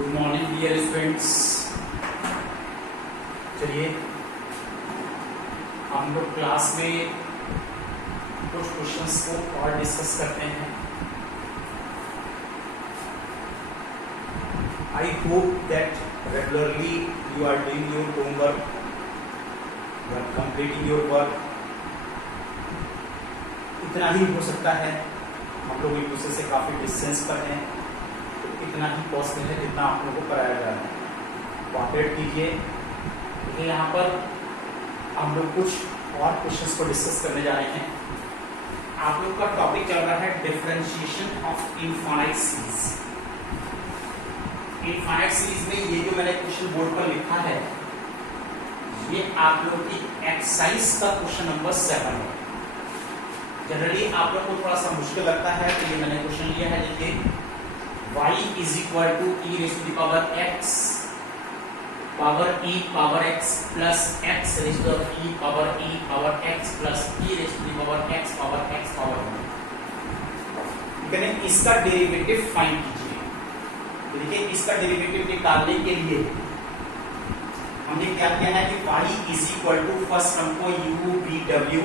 Good morning dear students. चलिए हम लोग क्लास में कुछ क्वेश्चंस को और डिस्कस करते हैं। I hope that regularly you are doing your homework, you are completing your work. इतना ही हो सकता है, हम लोग एक दूसरे से काफ़ी डिस्टेंस पर हैं, तो इतना ही पॉसिबल है जितना आप लोगों को कराया जा रहा है। कॉपरेट कीजिए। देखिए यहाँ पर हम लोग कुछ और क्वेश्चंस को डिस्कस करने जा रहे हैं। आप लोग का टॉपिक चल रहा है differentiation of infinite series. Infinite series में ये जो मैंने क्वेश्चन बोर्ड पर लिखा है, ये आप लोग की एक्सरसाइज का क्वेश्चन नंबर 7 है। जनरली आप लोग को थोड़ा सा मुश्किल लगता है, तो ये मैंने क्वेश्चन लिया है। देखिए y is equal to e raise to the power x power e power x plus x raise to e power x plus e raise to the power x power 1। इसका डेरिवेटिव फाइंड कीजिए। देखिए इसका derivative निकालने के लिए हमने क्या किया है कि y is equal to first term को u v w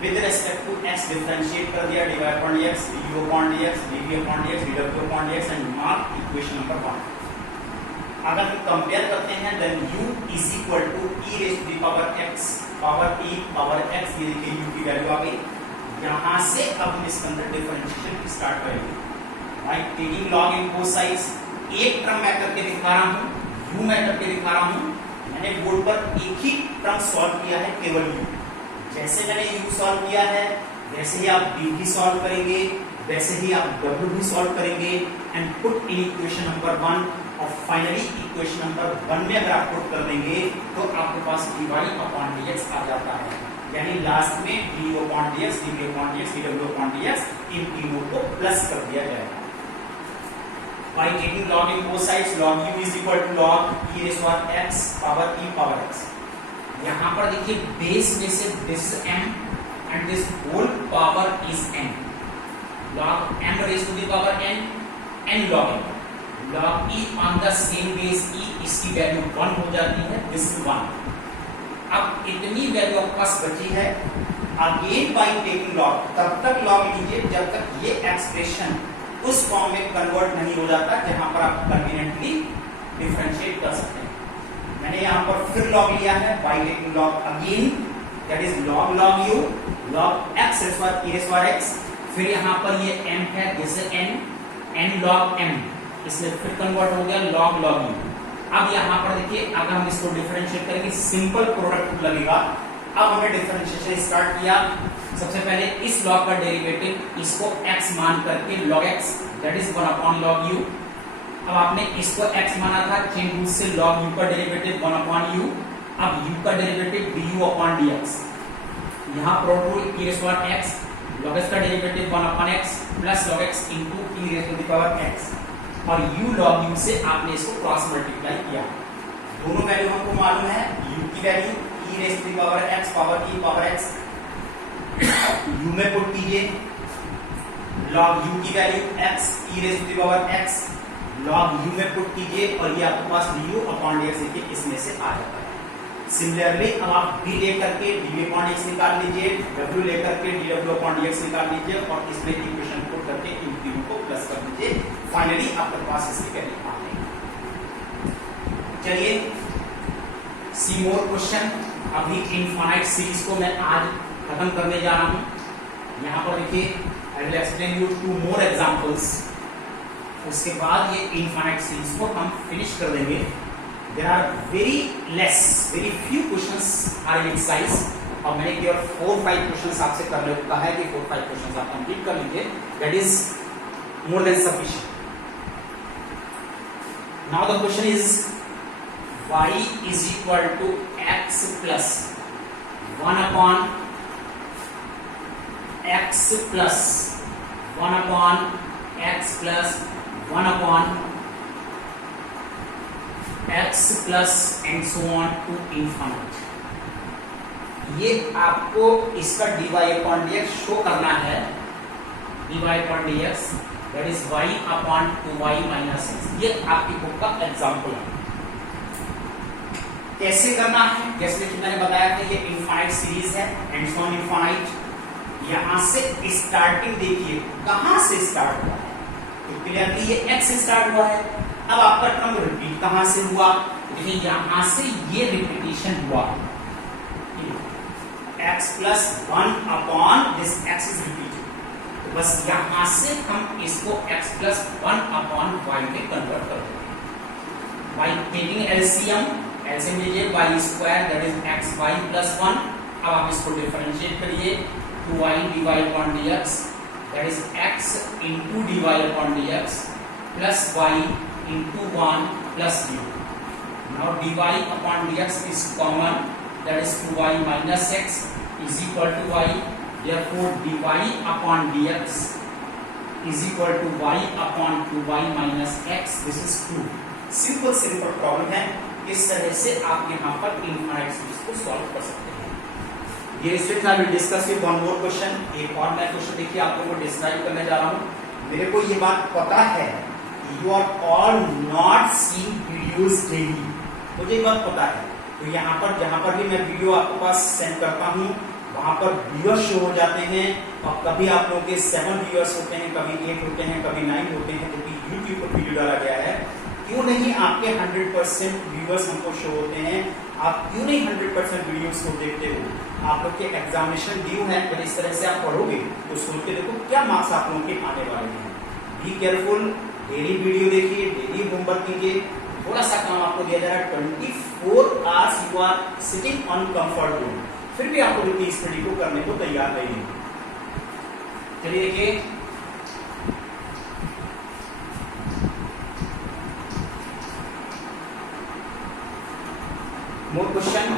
with respect to x differentiate कर दिया, dy upon dx, du upon dx, dv upon dx, dw upon dx and mark equation number 1। अगर हम कंपेयर करते हैं then u is equal to e raise to the power x power e power x। ये देखिए u की value आ गई। यहां से अब हम इसके अंदर डिफरेंशिएशन स्टार्ट करेंगे bye taking log in both sides. एक टर्म मैं करके दिखा रहा हूं, u मैं करके दिखा रहा हूं। मैंने बोर्ड पर एक ही टर्म सॉल्व किया है, केवल u। जैसे मैंने u सॉल्व किया है वैसे ही आप v भी सॉल्व करेंगे, वैसे ही आप w भी सॉल्व करेंगे and put in equation number 1। और फाइनली इक्वेशन नंबर 1 में अगर आप पुट कर देंगे तो आपके पास dy अपॉन dx आ जाता है। यानी लास्ट में du upon dx, dv upon dx, dw upon dx इन तीनों को प्लस कर दिया जाएगा। By taking log in both sides, log u is equal to log e raised to x power e power x। यहाँ पर देखिए base में से this m and this whole power is n। log m raise to the power n, n log m, log e on the same base e, इसकी value 1 हो जाती है, this is 1। अब इतनी वैल्यू आपके पास बची है। अगेन बाय टेकिंग लॉग, तब तक लॉग लीजिए जब तक ये एक्सप्रेशन उस फॉर्म में कन्वर्ट नहीं हो जाता जहां पर आप कन्वीनियंटली डिफरेंशिएट कर सकते हैं। मैंने यहां पर फिर लॉग लिया है by taking log again, that is log u log x raise to e raise to x। फिर यहां पर ये m है, this n, n log m, इसमें फिर कन्वर्ट हो गया log u। अब यहां पर देखिए अगर हम इसको डिफरेंशिएट करेंगे सिंपल प्रोडक्ट लगेगा। अब हमने डिफरेंशिएशन स्टार्ट किया। सबसे पहले इस log का डेरिवेटिव इसको x मान करके log x, that is 1 upon log u। अब आपने इसको x माना था, चेन रूल से log u का डेरिवेटिव 1 अपॉन u। अब u का डेरिवेटिव du अपॉन dx। यहाँ product rule e raise to x, log x का derivative 1 upon x plus log x into e raise to the power x। और u log u से आपने इसको cross multiply किया। दोनों value हमको मालूम है, u की value e raise to the power x power e power x, u में पुट कीजिए, log u की value x e raise to the power x, log u में पुट कीजिए और ये आपके पास du अपॉन dx देखिए इसमें से आ जाता है। सिमिलरली अब आप v लेकर के dv अपॉन dx निकाल लीजिए, w लेकर के dw अपॉन dx निकाल लीजिए और इसमें इक्वेशन पुट करके इन तीनों को प्लस कर दीजिए। फाइनली आपके पास इसकी वैल्यू आ गई। चलिए सी मोर क्वेश्चन। अभी इनफाइनाइट सीरीज को मैं आज खत्म करने जा रहा हूं। यहाँ पर देखिए I will explain you 2 more examples. उसके बाद ये इनफाइनाइट सीरीज को हम फिनिश कर देंगे। There are very few questions are in exercise और मैंने केवल 4-5 क्वेश्चंस आपसे करने को कहा है कि 4-5 क्वेश्चंस आप कंप्लीट कर लीजिए, that is more than sufficient. Now the question is y is equal to x plus 1 upon x plus 1 upon x plus 1 upon x plus and so on to infinite. ये आपको इसका dy upon dx show करना है, dy upon dx that is y upon 2y minus x। ये आपकी book का example है। कैसे करना है, जैसे कि मैंने बताया था, ये इनफाइनाइट सीरीज है, एंड सो ऑन इनफाइनाइट। यहां से स्टार्टिंग देखिए कहां से स्टार्ट हुआ है, तो क्लियरली ये x से स्टार्ट हुआ है। अब आपका टर्म रिपीट कहां से हुआ, देखिए यहां से ये रिपीटिशन हुआ, x plus 1 upon this x is repeated. तो बस यहां से हम इसको x प्लस 1 अपॉन y में कन्वर्ट कर देंगे। by taking एलसीएम लीजिए, y square that is xy plus 1। अब आप इसको डिफरेंशिएट करिए, 2y dy upon dx that is x into dy upon dx plus y into 1 plus d। now dy upon dx is common, that is 2y minus x is equal to y, therefore dy upon dx is equal to y upon 2y minus x, this is 2। Simple problem है। इस तरह से आप यहाँ पर infinite series को solve कर सकते हैं। ये students I will discuss with one more question. एक और मैं क्वेश्चन देखिए आप लोगों को डिस्क्राइब करने जा रहा हूँ। मेरे को ये बात पता है, you are all not seeing videos daily, मुझे ये बात पता है। तो यहाँ पर जहां पर भी मैं वीडियो आपके पास सेंड करता हूँ, वहां पर व्यूअर्स शो हो जाते हैं, और कभी आप लोगों के 7 व्यूअर्स होते हैं, कभी 8 होते हैं, कभी 9 होते हैं, जो कि यूट्यूब पर वीडियो डाला गया है। क्यों नहीं आपके 100% व्यूअर्स हमको शो होते हैं, आप क्यों नहीं 100% वीडियोस को देखते हो? आप लोग के एग्जामिनेशन ड्यू है, अगर इस तरह से आप पढ़ोगे तो सोच के देखो क्या मार्क्स आप लोगों के आने वाले हैं। बी केयरफुल, डेली वीडियो देखिए, डेली होमवर्क कीजिए। थोड़ा सा काम आपको दिया जा रहा है, 24 hours you are sitting on comfort zone, फिर भी आपको देखिए स्टडी को करने को तैयार नहीं है। चलिए देखिए, more question,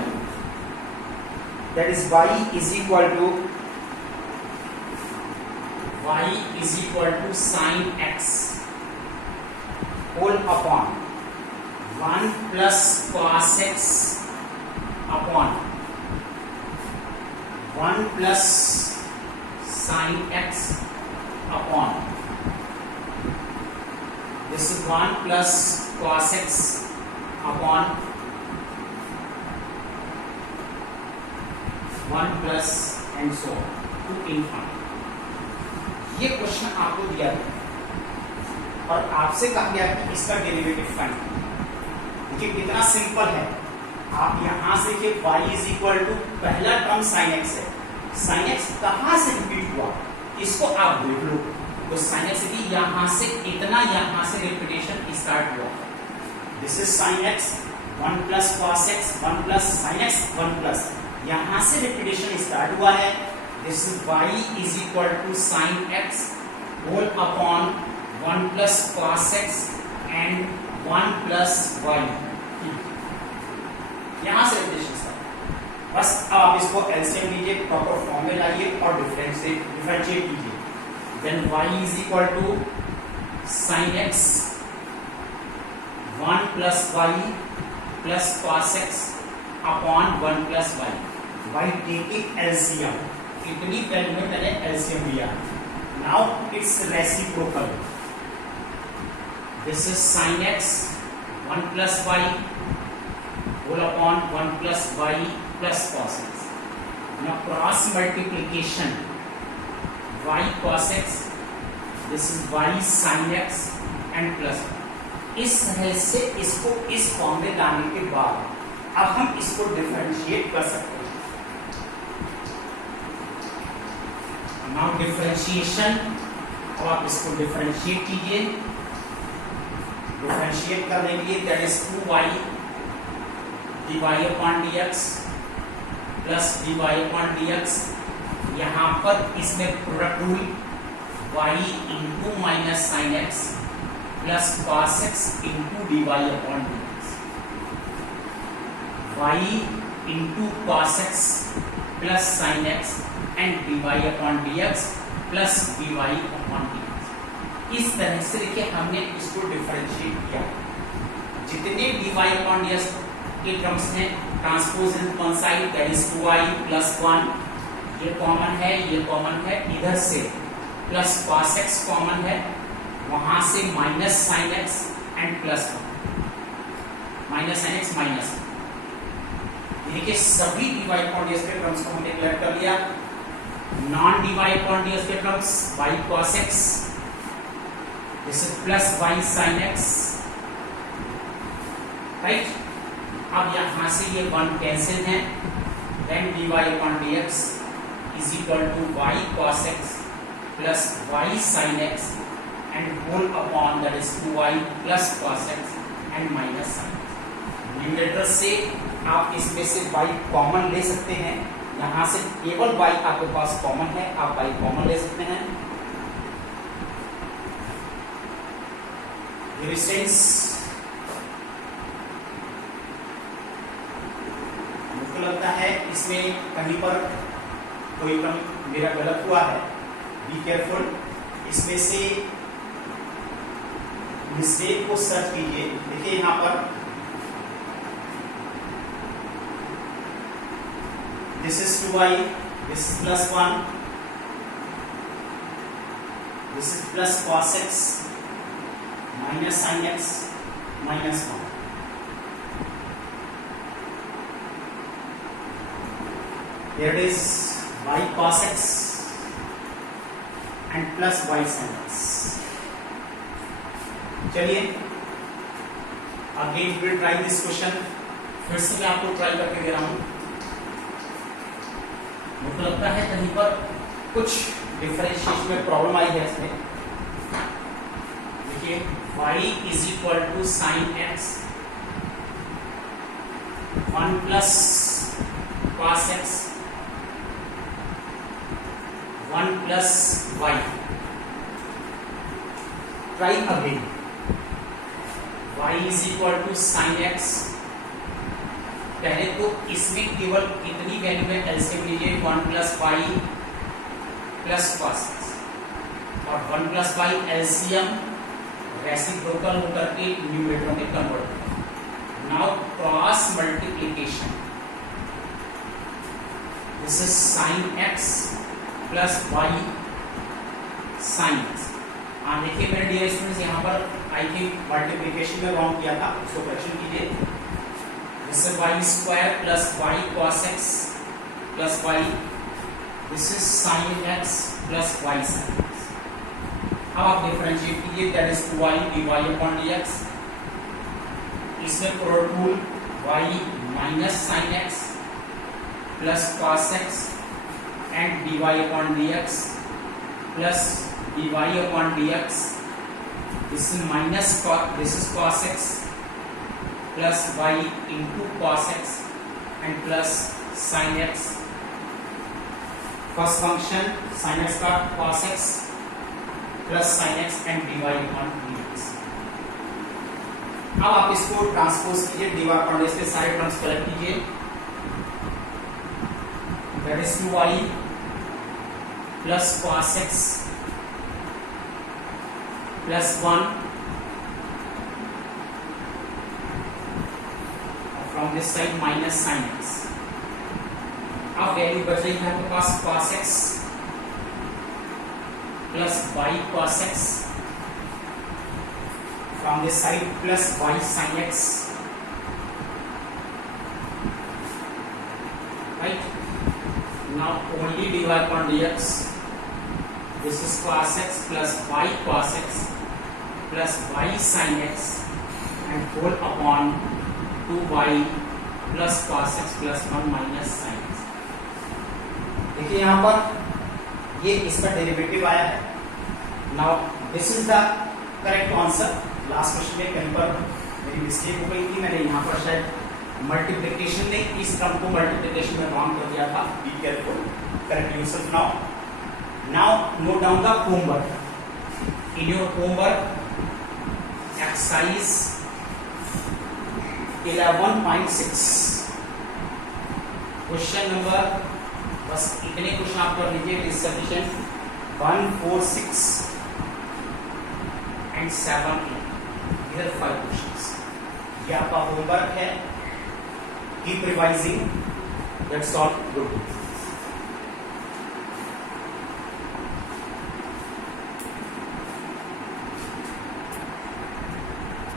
that is y is equal to sin x whole upon 1 plus cos x upon 1 plus sin x upon this is 1 plus cos x upon 1 plus and so on to infinity। ये question आपको दिया गया और आपसे कहा गया कि इसका डेरिवेटिव फाइंड। देखिए कितना सिंपल है, आप यहां से कि y इज इक्वल टू पहला टर्म sin x है, sin x कहां से रिपीट हुआ इसको आप देख लो। तो sin x की यहां से इतना, यहां से रिपीटेशन स्टार्ट हुआ, this is sin x 1 plus cos x 1 plus sin x 1 plus, यहां से रिपीटेशन स्टार्ट हुआ है। This y is equal to sine x whole upon 1 plus cos x and 1 plus y, यहां से रिपीटेशन स्टार्ट। बस अब आप इसको एलसीएम लीजिए, प्रॉपर फॉर्म में लाइए और डिफरेंशिएट कीजिए। Then y is equal to sine x 1 plus y plus cos x upon 1 plus y, by taking LCM, इतनी वैल्यू में मैंने LCM लिया। Now it's reciprocal, this is sin x 1 plus y whole upon 1 plus y plus cos x। now cross multiplication y cos x, this is y sin x and plus। इस तरह से इसको इस form में लाने के बाद अब हम इसको डिफरेंशिएट कर सकते हैं। नाउ डिफरेंशिएशन, अब आप इसको डिफरेंशिएट कीजिए। डिफरेंशिएट करने के लिए that is 2y dy upon dx plus dy upon dx। यहां पर इसमें product rule y into minus sine x plus cos x into dy upon dx, y into cos x plus sine x and dy upon dx plus dy upon dx। इस तरह से देखिए हमने इसको differentiate किया। जितने dy अपॉन dx के terms हैं transpose in one side, that is 2y plus 1, ये कॉमन है, ये कॉमन है, इधर से प्लस cos x कॉमन है, वहां से minus sine x and plus 1, minus sine x minus, देखिए सभी डिवाइड कॉन्टिन्यूअस के टर्म्स को हमने क्लियर कर लिया। नॉन डिवाइड कॉन्टिन्यूअस के terms y cos x, this is plus y sin x, right. अब यहां से ये 1 कैंसिल है, then dy upon dx is equal to y cos x plus y sin x and whole upon that is 2y plus cos x and minus sin x। Numerator से आप इसमें से y common ले सकते हैं, यहां से केवल y आपके पास कॉमन है, आप y कॉमन ले सकते हैं। रेजिस्टेंस मुझको लगता है इसमें कहीं पर कोई टर्म मेरा गलत हुआ है, बी केयरफुल। इसमें से मिस्टेक को सर्च कीजिए। देखिए यहां पर this is 2y, this is plus 1, this is plus cos x minus sin x minus 1। Here it is y cos x and plus y sin x। चलिए again will try this question, फिर से मैं आपको try करके दे रहा हूं। मुझे लगता है कहीं पर कुछ डिफरेंशिएशन में प्रॉब्लम आई है इसमें। देखिए y is equal to sin x 1 plus cos x 1 plus y। Try again। y is equal to sin x, पहले तो इसमें केवल कितनी वैल्यू में एलसीएम लीजिए, 1 plus y plus cos x, और 1 plus y एलसीएम रेसिप्रोकल होकर के न्यूमरेटर में कन्वर्ट होगा। Now cross multiplication, this is sin x plus y sin x। हाँ देखिए मेरे डियर स्टूडेंट्स यहाँ पर आई थिंक मल्टीप्लिकेशन में रॉन्ग किया था, उसको करेक्शन कीजिए। This is y square plus y cos x plus y, this is sin x plus y sin x। अब आप डिफरेंशिएट कीजिए, that is 2y dy upon dx। इसमें product rule y minus sin x plus cos x and dy upon dx plus dy upon dx, this is minus cos, this is cos x plus y into cos x and plus sin x। First function sin x का cos x plus sin x and dy upon dx। अब आप इसको transpose कीजिए, dy upon dx के सारे terms collect कीजिए, that is 2y plus cos x plus 1, from this side minus sin x। अब value बच रही है आपके पास cos x plus y cos x, from this side plus y sin x, right। Now only dy upon dx, this is cos x plus y cos x plus y sin x and whole upon 2y plus cos x plus 1 minus sin x। देखिए यहाँ पर ये इसका derivative आया है। Now this is the correct answer. Last question में कहीं पर मेरी मिस्टेक हो गई थी, मैंने यहाँ पर शायद मल्टीप्लिकेशन में इस टर्म को मल्टीप्लिकेशन में रॉन्ग कर दिया था। Be careful, correct yourself now. Now note down the homework. In your homework, exercise 11.6 question number, बस इतने क्वेश्चन आप कर लीजिए, इज सफिशिएंट। 1, 4, 6 and 7, 8 इधर 5 क्वेश्चंस। ये आपका होमवर्क है। Keep revising, that's all, good.